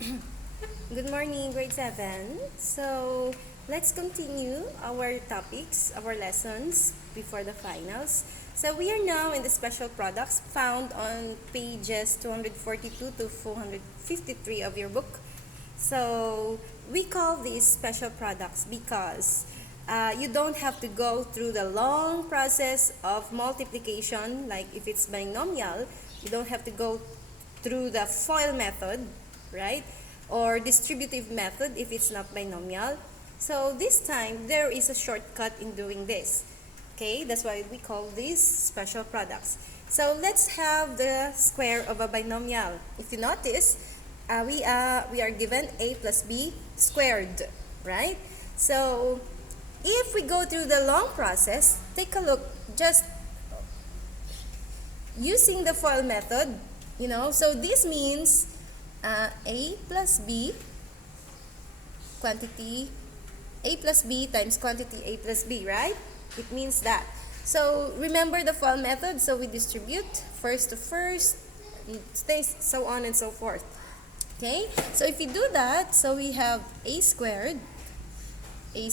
Good morning, grade 7. So, let's continue our topics, our lessons before the finals. So, we are now in the special products found on pages 242 to 453 of your book. So, we call these special products because you don't have to go through the long process of multiplication, like if it's binomial, you don't have to go through the FOIL method, right? Or distributive method if it's not binomial. So this time, there is a shortcut in doing this. Okay, that's why we call these special products. So let's have the square of a binomial. If you notice, we are given a plus b squared, right? So if we go through the long process, take a look, just using the FOIL method, so this means a plus b quantity, a plus b times quantity a plus b, right? It means that. So remember the FOIL method, so we distribute first to first, so on and so forth. Okay, so if we do that, so we have a squared, a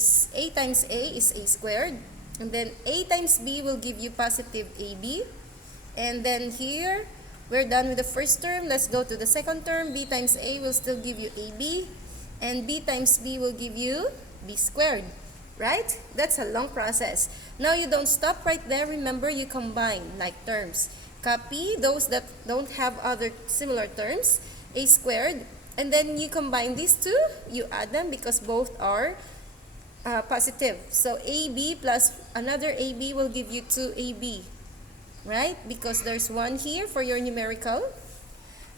times a is a squared, and then a times b will give you positive ab, and then here we're done with the first term. Let's go to the second term. B times a will still give you ab, and b times b will give you b squared, right? That's a long process. Now you don't stop right there. Remember, you combine like terms. Copy those that don't have other similar terms, a squared, and then you combine these two, you add them because both are positive. So ab plus another ab will give you 2ab, right? Because there's one here for your numerical.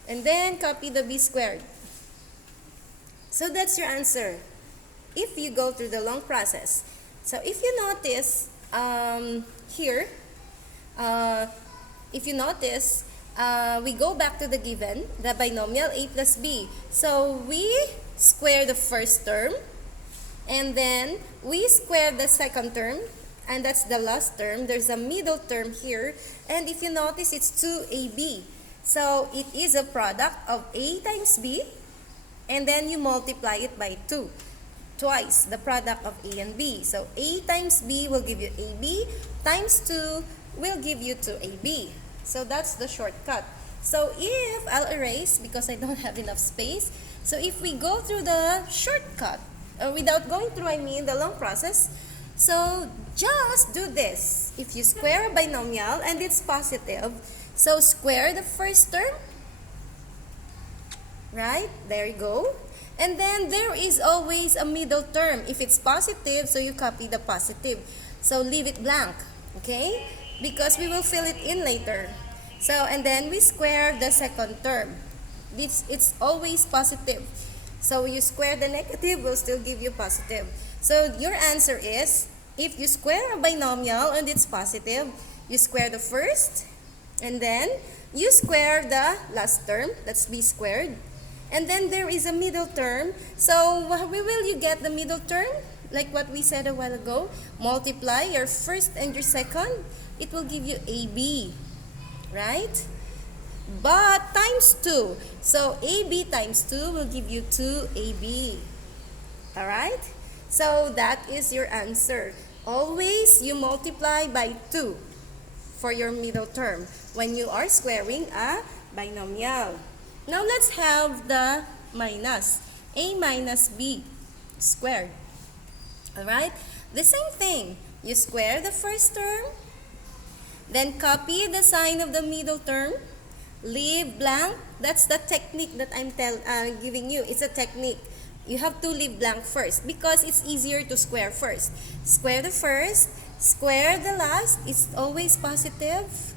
And then copy the b squared. So that's your answer if you go through the long process. So if you notice here, we go back to the given, the binomial a plus b. So we square the first term, and then we square the second term, and that's the last term. There's a middle term here, and if you notice, it's 2ab. So it is a product of a times b, and then you multiply it by 2. Twice the product of a and b. So a times b will give you ab, times 2 will give you 2ab. So that's the shortcut. So if I'll erase because I don't have enough space. So if we go through the shortcut, without going through, the long process, so just do this. If you square a binomial and it's positive, so square the first term, right? There you go. And then there is always a middle term. If it's positive, so you copy the positive. So leave it blank, okay? Because we will fill it in later. So, and then we square the second term. It's always positive. So you square the negative, will still give you positive. So your answer is, if you square a binomial and it's positive, you square the first, and then you square the last term, that's b squared. And then there is a middle term. So where will you get the middle term? Like what we said a while ago, multiply your first and your second, it will give you AB, right? But times 2. So AB times 2 will give you 2AB. Alright? So that is your answer. Always you multiply by 2 for your middle term when you are squaring a binomial. Now let's have the minus. A minus B squared. Alright? The same thing. You square the first term, then copy the sign of the middle term, leave blank. That's the technique that I'm giving you. It's a technique. You have to leave blank first because it's easier to square first. Square the first, square the last. It's always positive.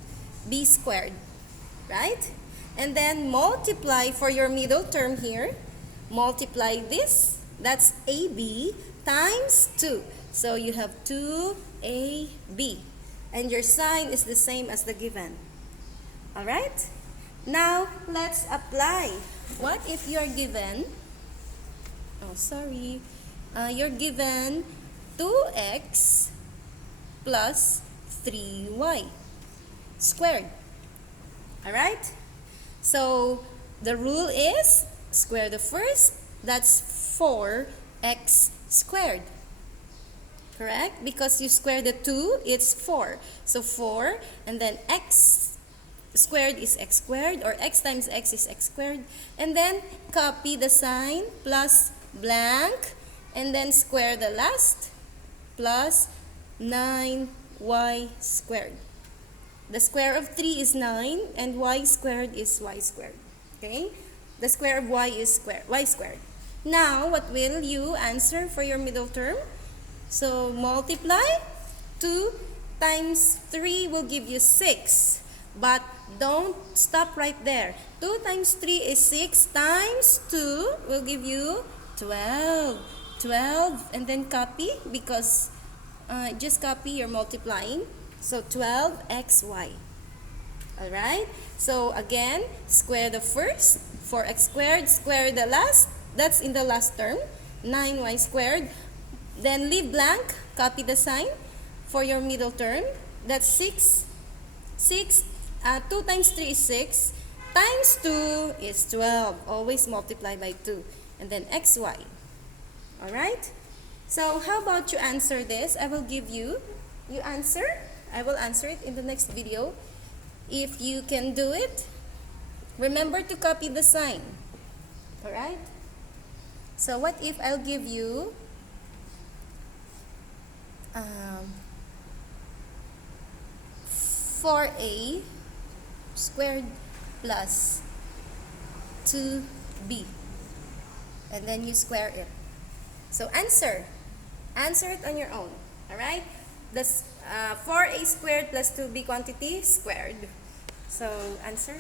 B squared. Right? And then multiply for your middle term here. Multiply this. That's AB times 2. So you have 2AB. And your sign is the same as the given. Alright? Now, let's apply. What if you're given, you're given 2x plus 3y squared. Alright? So, the rule is square the first, that's 4x squared. Correct? Because you square the 2, it's 4. So 4, and then x squared is x squared, or x times x is x squared. And then copy the sign, plus blank, and then square the last, plus 9y squared. The square of 3 is 9, and y squared is y squared. Okay? The square of y is y squared. Now, what will you answer for your middle term? So, multiply. 2 times 3 will give you 6. But don't stop right there. 2 times 3 is 6 times 2 will give you 12. 12, and then copy, because just copy, you're multiplying. So 12xy. Alright? So again, square the first, 4x squared, square the last, that's in the last term, 9y squared. Then leave blank, copy the sign for your middle term. That's 6. 2 times 3 is 6. Times 2 is 12. Always multiply by 2. And then xy. Alright? So how about you answer this? I will give you answer. I will answer it in the next video. If you can do it, remember to copy the sign. Alright? So what if I'll give you 4a squared plus 2b, and then you square it. So answer it on your own. Alright? This 4a squared plus 2b quantity squared. So answer.